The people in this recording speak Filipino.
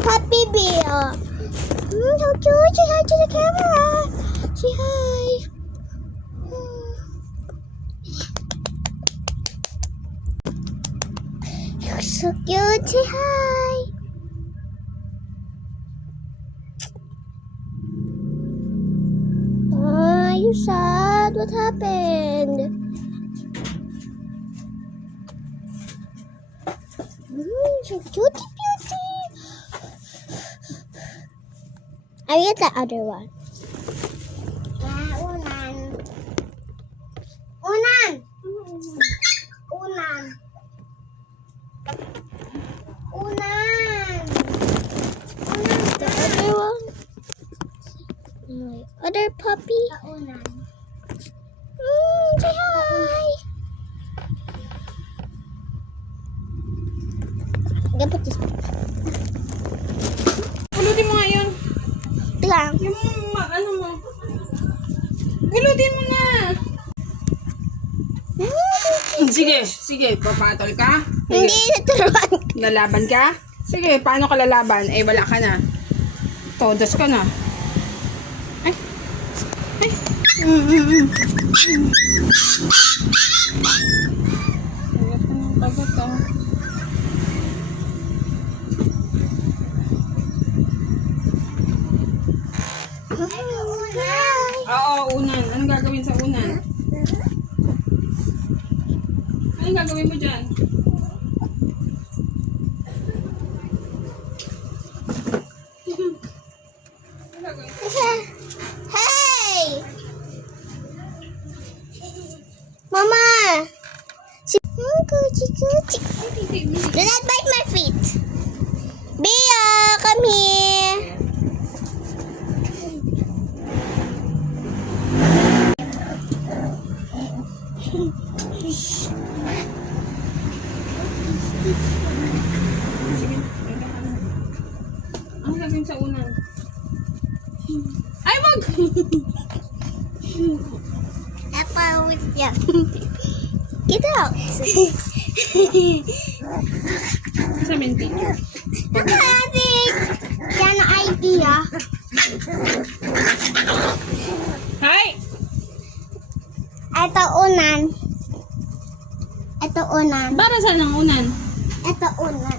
Puppy bear. So cute. Say hi to the camera. Say hi. You're so cute. Say hi. Oh, you sad. What happened? So cutie, cutie. I get the other one. Unan. Unan. Unan. Unan. The other one. My other puppy. Unan. Say hi. I'm gonna put this back. Hulutin mo nga yun. Lang. Yung ano mo. Hulutin mo na. Sige, sige. Papatol ka? Hindi, naturuan. Lalaban ka? Sige, paano ka lalaban? Eh, wala ka na. Todos ka na. Ay. Ay. Bagot ah. Oo, unan. Anong gagawin sa unan? Anong gagawin mo dyan? Anong gagawin mo? Hey! Mama! Coochie, coochie. Do not bite my feet. Bea, come here. Anong gagawin sa unan? Ay, wag! With you. Get out. Sa minti. Nakabig. Yan ang idea. Hi! Ito unan. Ito unan. Para saan ang unan? Ito unan.